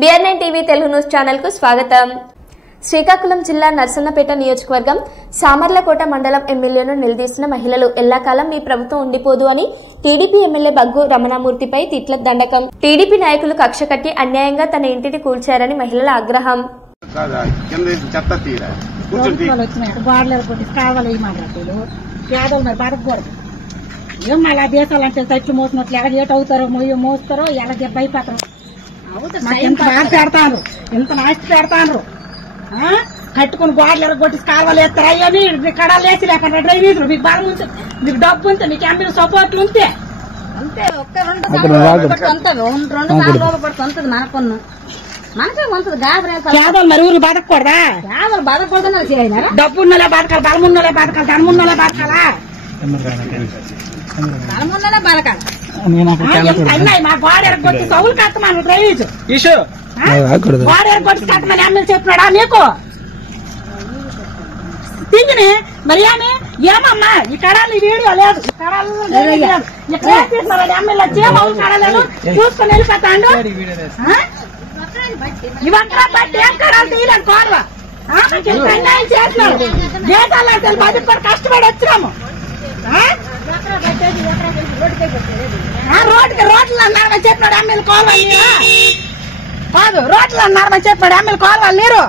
BR9 TV Telugu news channel కు స్వాగతం. శ్రీకాకుళం జిల్లా నర్సన్నపేట నియోజకవర్గం సామర్లకోట మండలం ఎమ్మెల్యేను నిలదీసిన మహిళలు ఎల్లకాలం మీ ప్రభుత్వం ఉండిపోదు అని టీడీపీ ఎమ్మెల్యే బగ్గు రమణమూర్తిపై తిట్ల దండకం. టీడీపీ నాయకులు కక్ష కట్టి అన్యాయంగా తన ఇంటిని కూల్చారని మహిళల ఆగ్రహం. మళ్ళా దేశాలంటే తట్లు మోసినట్లు ఎలా ఏట అవుతారో మోస్తారో ఎలా దెబ్బ అయిపోతారు. ఎంత బాధ పెడతాను, ఎంత నాస్తి పెడతాను. కట్టుకుని గోడలు ఎరగొట్టి కాలువలు వేస్తారు. అయ్యని కడాలు వేసి లేకుండా డ్రైనేజీలు మీకు బలం ఉంటే, మీకు డబ్బు ఉంటే, మీకు ఎమ్మెల్యే సపోర్ట్లు ఉంటే అంతే. ఒక్క రెండు సార్లు పడుతుంది మనకున్న మనకే ఉంటుంది. పేదలు మరి ఊరు బతకూడదా? పేదలు బతకూడదని డబ్బు ఉన్నలే బతకాలి, బలం ఉన్నలే బతకాలి, ధనం ఉన్నలే బతకాలా? బలమున్నలే బతకాలి. మా గోడ ఎరగొట్టి సౌలు కట్టమని డ్రైనేజ్ గోడ ఎరగొట్టి కట్టమని ఎమ్మెల్యే చెప్పినాడా నీకు? తింగిని మరి ఏమమ్మా ఈ కడాలు ఈ వీడియో లేదు, ఈ కడాలు ఎమ్మెల్యే చేమౌలు కడలేదు చూసుకుని వెళ్ళిపోతాడు. ఇవంతా బట్టి ఏం కడాలు తీయలేదు కోరవ అన్యాయం చేసినాడు. దేశాలు పది కూడా కష్టపడి వచ్చినాము. రోడ్లు అన్నారని చెప్పాడు ఎమ్మెల్యే కోరవాలి నీరు కాదు, రోడ్లు అన్నారని చెప్పాడు ఎమ్మెల్యే కోరవాలి నీరు.